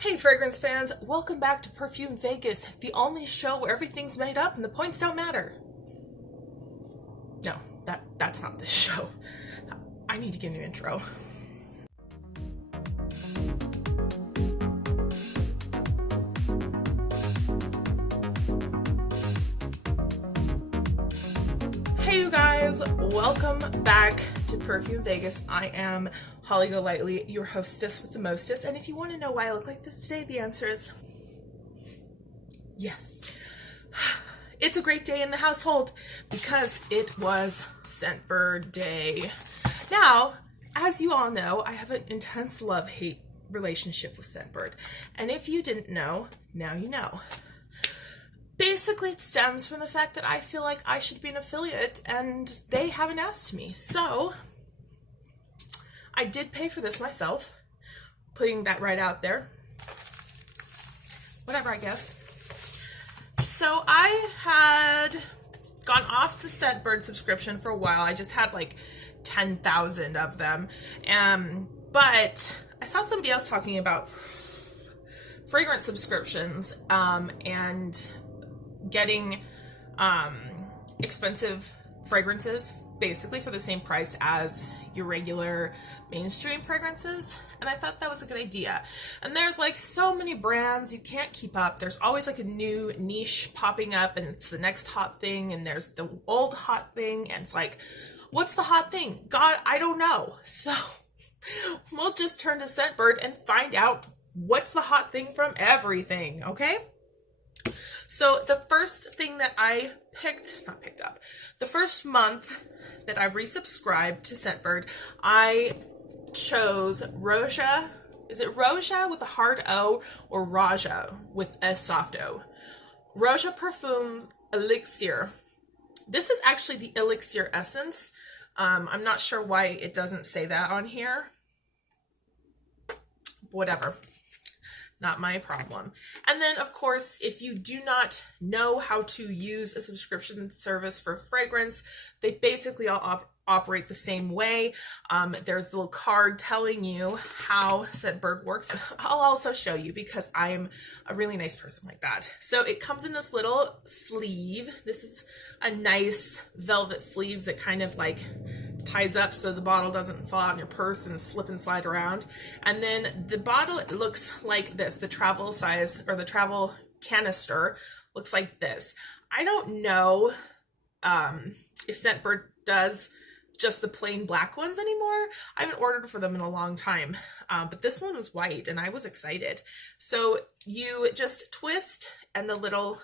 Hey fragrance fans, welcome back to Perfumed Vegas, the only show where everything's made up and the points don't matter. No, that's not this show. I need to get a new intro. Hey you guys, welcome back to Perfume Vegas. I am Holly Golightly, your hostess with the mostest, and if you want to know why I look like this today, the answer is yes. It's a great day in the household because it was SCENTBIRD Day. Now, as you all know, I have an intense love-hate relationship with SCENTBIRD, and if you didn't know, now you know. Basically, it stems from the fact that I feel like I should be an affiliate and they haven't asked me. So I did pay for this myself, putting that right out there. Whatever, I guess. So I had gone off the SCENTBIRD subscription for a while. I just had like 10,000 of them. But I saw somebody else talking about fragrance subscriptions and getting expensive fragrances basically for the same price as your regular mainstream fragrances, and I thought that was a good idea. And there's like so many brands, you can't keep up. There's always like a new niche popping up and it's the next hot thing, and there's the old hot thing, and it's like, what's the hot thing? God, I don't know. So we'll just turn to SCENTBIRD and find out what's the hot thing from everything, okay? So the first thing that I the first month that I resubscribed to SCENTBIRD, I chose Roja. Is it Roja with a hard O or Raja with a soft O? Roja Perfumed Elixir. This is actually the Elixir Essence. I'm not sure why it doesn't say that on here. Whatever. Not my problem. And then, of course, if you do not know how to use a subscription service for fragrance, they basically all operate the same way. There's a little card telling you how SCENTBIRD works. I'll also show you because I'm a really nice person like that. So it comes in this little sleeve. This is a nice velvet sleeve that kind of like ties up so the bottle doesn't fall out in your purse and slip and slide around. And then the bottle looks like this. The travel size, or the travel canister, looks like this. I don't know if SCENTBIRD does just the plain black ones anymore. I haven't ordered for them in a long time, but this one was white and I was excited. So you just twist and the little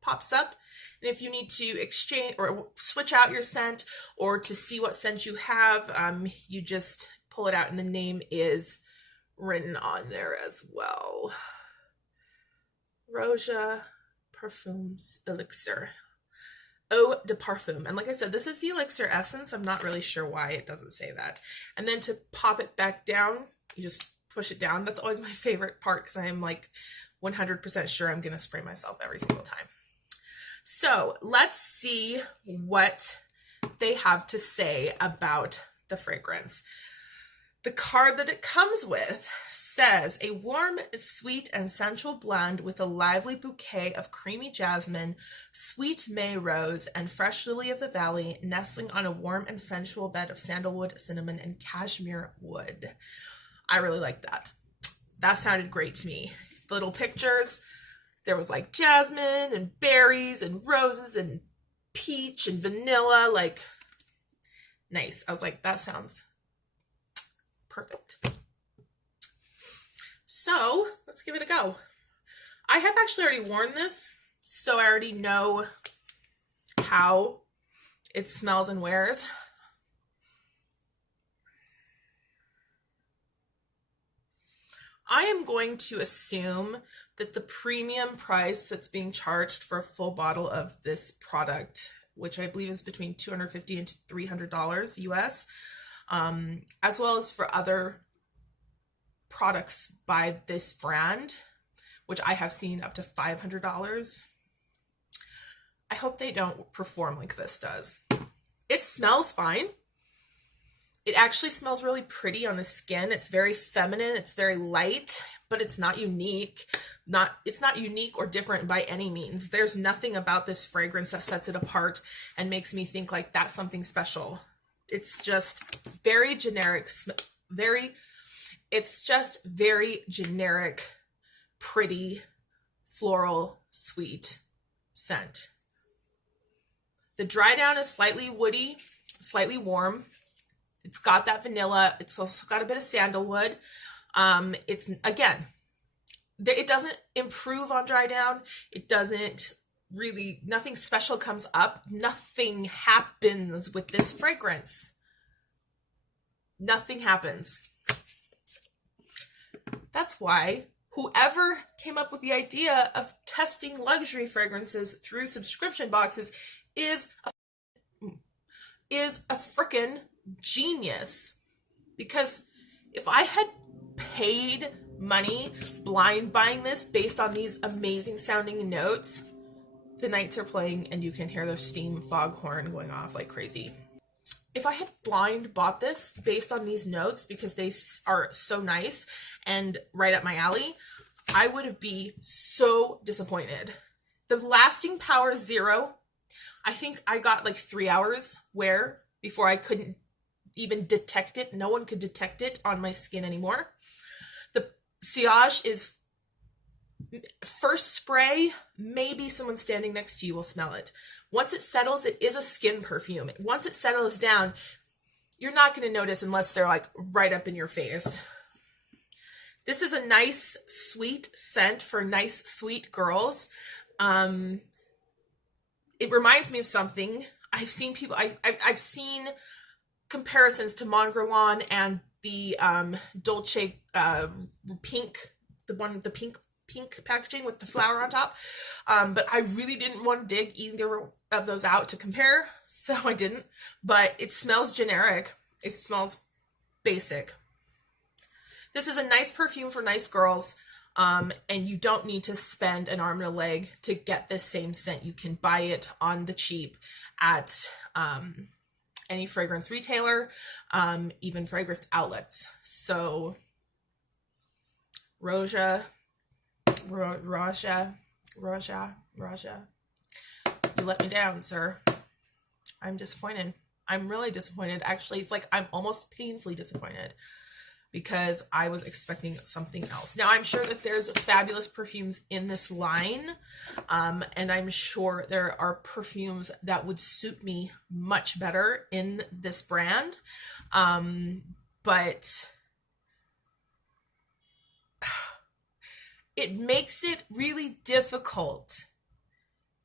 pops up. And if you need to exchange or switch out your scent or to see what scent you have, you just pull it out and the name is written on there as well. Roja Perfumes Elixir. Eau de Parfum. And like I said, this is the Elixir Essence. I'm not really sure why it doesn't say that. And then to pop it back down, you just push it down. That's always my favorite part because I am like 100% sure I'm going to spray myself every single time. So let's see what they have to say about the fragrance. The card that it comes with says, a warm, sweet, and sensual blend with a lively bouquet of creamy jasmine, sweet May rose, and fresh lily of the valley, nestling on a warm and sensual bed of sandalwood, cinnamon, and cashmere wood. I really like that. That sounded great to me. The little pictures, there was like jasmine and berries and roses and peach and vanilla, like nice. I was like, that sounds perfect. So let's give it a go. I have actually already worn this, so I already know how it smells and wears. I am going to assume that the premium price that's being charged for a full bottle of this product, which I believe is between $250 and $300 US, as well as for other products by this brand, which I have seen up to $500. I hope they don't perform like this does. It smells fine. It actually smells really pretty on the skin. It's very feminine. It's very light. but it's not unique. It's not unique or different by any means. There's nothing about this fragrance that sets it apart and makes me think like that's something special. It's just very generic, it's just very generic, pretty, floral, sweet scent. The dry down is slightly woody, slightly warm. It's got that vanilla. It's also got a bit of sandalwood. It's, again, it doesn't improve on dry down. It doesn't really, nothing special comes up. Nothing happens with this fragrance. Nothing happens. That's why whoever came up with the idea of testing luxury fragrances through subscription boxes is a frickin' genius. Because if I had paid money blind buying this based on these amazing sounding notes, the Knights are playing and you can hear their steam foghorn going off like crazy. If I had blind bought this based on these notes because they are so nice and right up my alley, I would be so disappointed. The lasting power is 0. I think I got like 3 hours wear before I couldn't even detect it. No one could detect it on my skin anymore. The sillage is first spray, maybe someone standing next to you will smell it. Once it settles, it is a skin perfume. Once it settles down, you're not going to notice unless they're like right up in your face. This is a nice, sweet scent for nice, sweet girls. It reminds me of something. I've seen people, I've seen comparisons to Mongrelon and the Dolce pink, the pink packaging with the flower on top. But I really didn't want to dig either of those out to compare, so I didn't. But it smells generic. It smells basic. This is a nice perfume for nice girls, and you don't need to spend an arm and a leg to get this same scent. You can buy it on the cheap at any fragrance retailer, even fragrance outlets. So Raja, you let me down, sir. I'm disappointed. I'm really disappointed. Actually, it's like I'm almost painfully disappointed because I was expecting something else. Now, I'm sure that there's fabulous perfumes in this line, and I'm sure there are perfumes that would suit me much better in this brand, but it makes it really difficult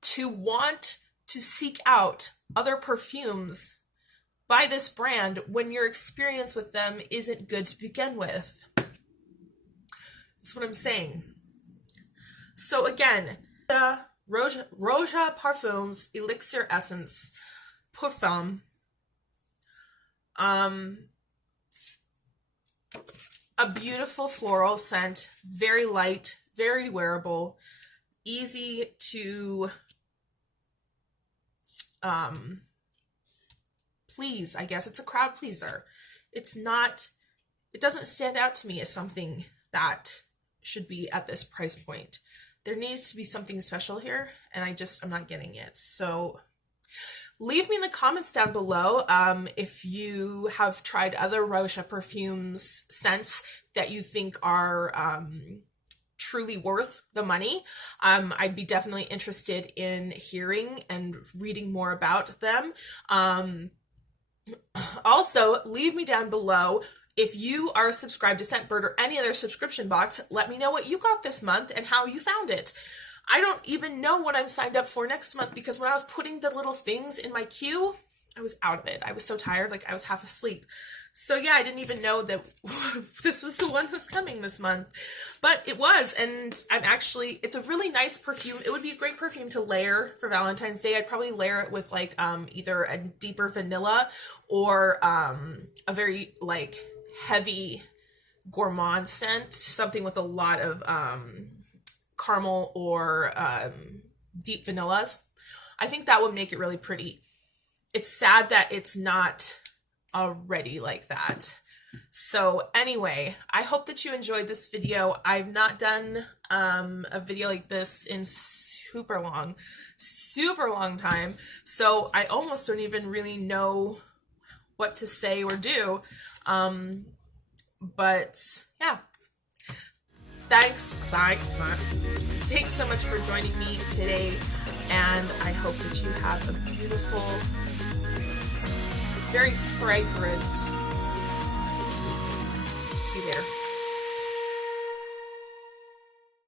to want to seek out other perfumes by this brand when your experience with them isn't good to begin with. That's what I'm saying. So again, Roja Parfums Elixir Essence Perfume. A beautiful floral scent, very light, very wearable, easy to please. I guess it's a crowd pleaser. It doesn't stand out to me as something that should be at this price point. There needs to be something special here, and I'm not getting it. So leave me in the comments down below if you have tried other Roja perfumes scents that you think are truly worth the money. I'd be definitely interested in hearing and reading more about them. Also, leave me down below if you are subscribed to SCENTBIRD or any other subscription box. Let me know what you got this month and how you found it. I don't even know what I'm signed up for next month because when I was putting the little things in my queue, I was out of it. I was so tired, like I was half asleep. So yeah, I didn't even know that this was the one who's coming this month, but it was, and it's a really nice perfume. It would be a great perfume to layer for Valentine's Day. I'd probably layer it with like either a deeper vanilla or a very like heavy gourmand scent, something with a lot of caramel or deep vanillas. I think that would make it really pretty. It's sad that it's not already like that. So anyway, I hope that you enjoyed this video. I've not done a video like this in super long time. So I almost don't even really know what to say or do. But yeah, thanks so much for joining me today. And I hope that you have a beautiful, very fragrant. See you later.